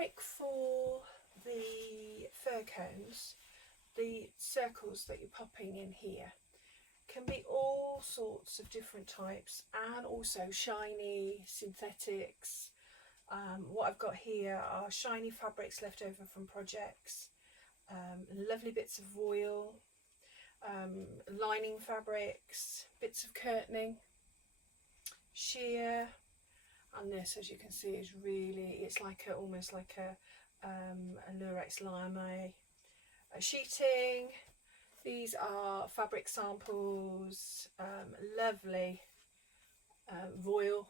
fabric for the fir cones, the circles that you're popping in here, can be all sorts of different types, and also shiny synthetics. What I've got here are shiny fabrics left over from projects, lovely bits of voile, lining fabrics, bits of curtaining, sheer, and this, as you can see, is really, it's like a, almost like a lurex lame sheeting. These are fabric samples, lovely voile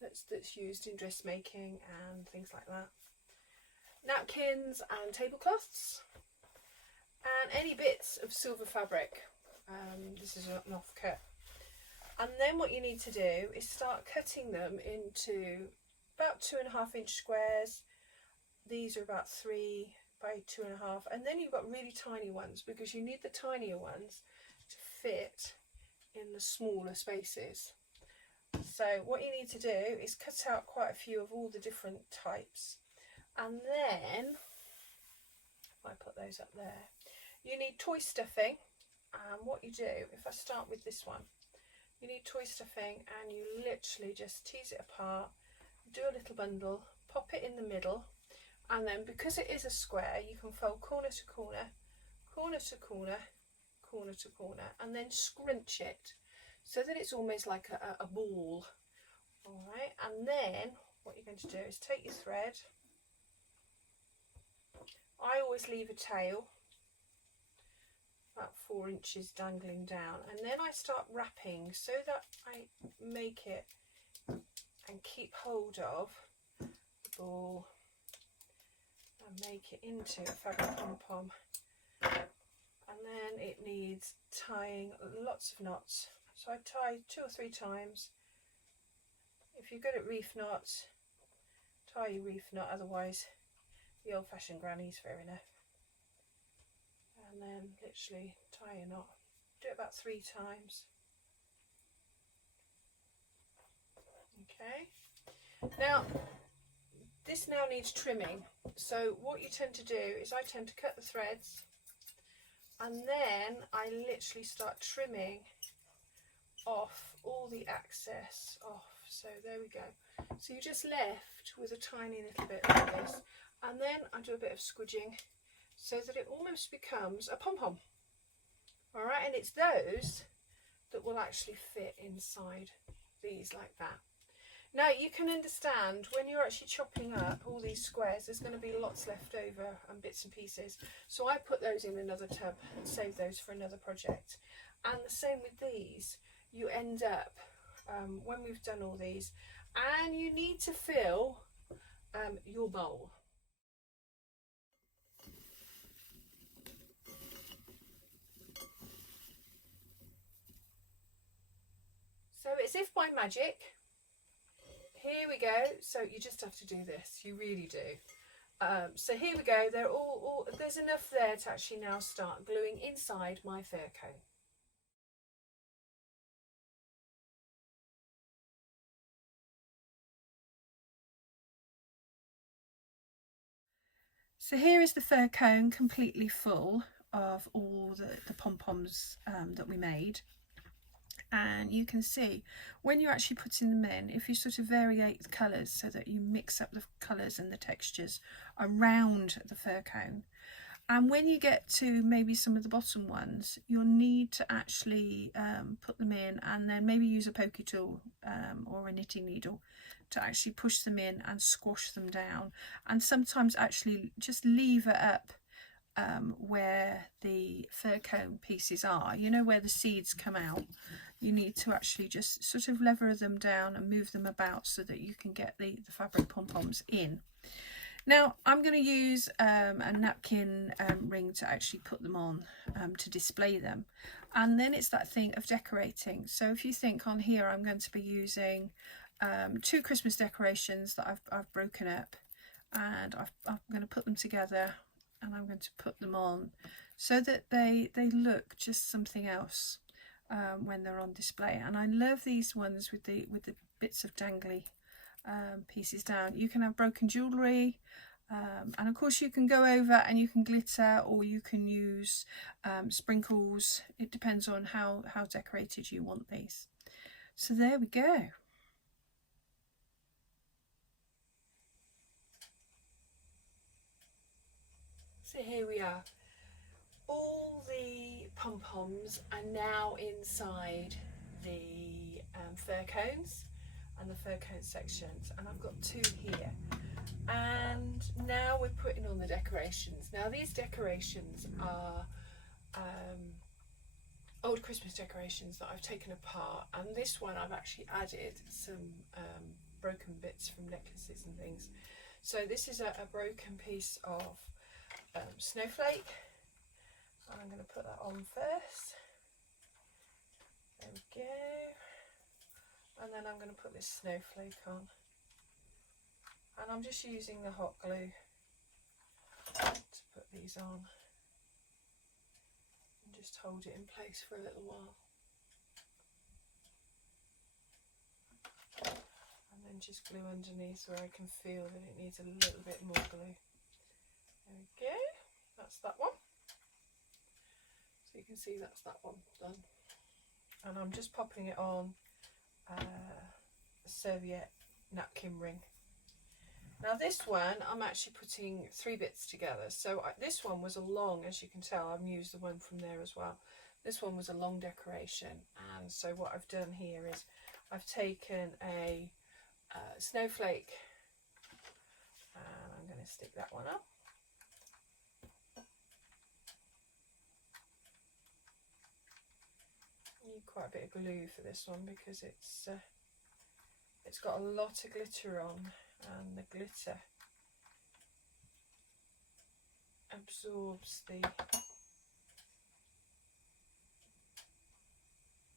that's used in dressmaking and things like that. Napkins and tablecloths, and any bits of silver fabric. This is an offcut. And then what you need to do is start cutting them into about 2.5 inch squares. These are about 3 by 2.5, and then you've got really tiny ones, because you need the tinier ones to fit in the smaller spaces. So what you need to do is cut out quite a few of all the different types, and then if I put those up there, you need toy stuffing. And what you do, if I start with this one, you need toy stuffing, and you literally just tease it apart, do a little bundle, pop it in the middle, and then because it is a square, you can fold corner to corner, corner to corner, corner to corner, and then scrunch it so that it's almost like a ball. All right, and then what you're going to do is take your thread. I always leave a tail about 4 inches dangling down, and then I start wrapping so that I make it and keep hold of the ball and make it into a fabric pom-pom. And then it needs tying lots of knots, so I tie 2 or 3 times. If you're good at reef knots, tie your reef knot, otherwise the old-fashioned granny's fair enough. And then literally tie a knot, do it about 3 times. Okay, now this now needs trimming, so what you tend to do is I tend to cut the threads, and then I literally start trimming off all the excess off. So there we go, so you're just left with a tiny little bit like this, and then I do a bit of squidging so that it almost becomes a pom-pom. All right, and it's those that will actually fit inside these like that. Now you can understand when you're actually chopping up all these squares, there's going to be lots left over and bits and pieces, so I put those in another tub and save those for another project. And the same with these, you end up when we've done all these, and you need to fill your bowl. So it's if by magic. Here we go. So you just have to do this, you really do. So here we go, they're all there's enough there to actually now start gluing inside my fir cone. So here is the fir cone completely full of all the pom-poms that we made. And you can see when you're actually putting them in, if you sort of variate the colours so that you mix up the colours and the textures around the fir cone, and when you get to maybe some of the bottom ones, you'll need to actually put them in, and then maybe use a pokey tool or a knitting needle to actually push them in and squash them down, and sometimes actually just lever up where the fir cone pieces are, you know, where the seeds come out. You need to actually just sort of lever them down and move them about so that you can get the fabric pom-poms in. Now I'm going to use a napkin ring to actually put them on to display them, and then it's that thing of decorating. So if you think on here, I'm going to be using 2 Christmas decorations that I've broken up, and I'm going to put them together, and I'm going to put them on so that they look just something else when they're on display. And I love these ones with the bits of dangly pieces down. You can have broken jewellery, And of course you can go over and you can glitter, or you can use sprinkles. It depends on how decorated you want these. So there we go. So here we are. All the pom-poms are now inside the Fircones and the Fircone sections, and I've got 2 here. And now we're putting on the decorations. Now these decorations are old Christmas decorations that I've taken apart, and this one I've actually added some broken bits from necklaces and things. So this is a broken piece of snowflake. I'm going to put that on first. There we go. And then I'm going to put this snowflake on. And I'm just using the hot glue to put these on. And just hold it in place for a little while. And then just glue underneath where I can feel that it needs a little bit more glue. There we go. That's that one. So you can see that's that one done. And I'm just popping it on a serviette napkin ring. Now this one I'm actually putting 3 bits together. So this one was a long, as you can tell, I've used the one from there as well. This one was a long decoration, and so what I've done here is I've taken a snowflake, and I'm going to stick that one up. Need quite a bit of glue for this one because it's got a lot of glitter on, and the glitter absorbs the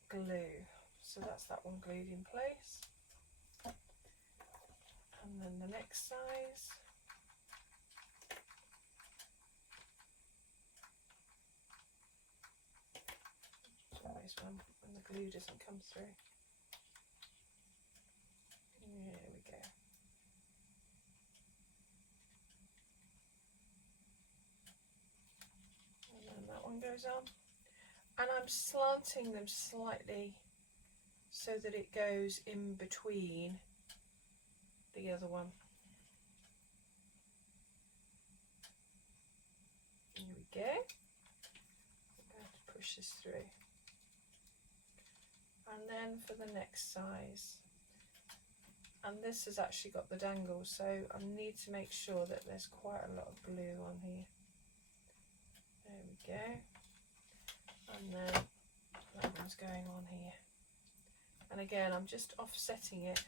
glue. So that's that one glued in place. And then the next size. This one when the glue doesn't come through. There we go. And then that one goes on. And I'm slanting them slightly so that it goes in between the other one. Here we go. I'm going to push this through. And then for the next size, and this has actually got the dangle, so I need to make sure that there's quite a lot of glue on here. There we go. And then that one's going on here. And again, I'm just offsetting it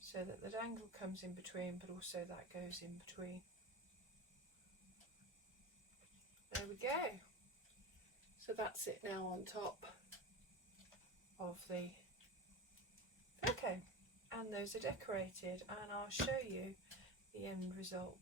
so that the dangle comes in between, but also that goes in between. There we go. So that's it now on top of the Fircone, and those are decorated, and I'll show you the end result.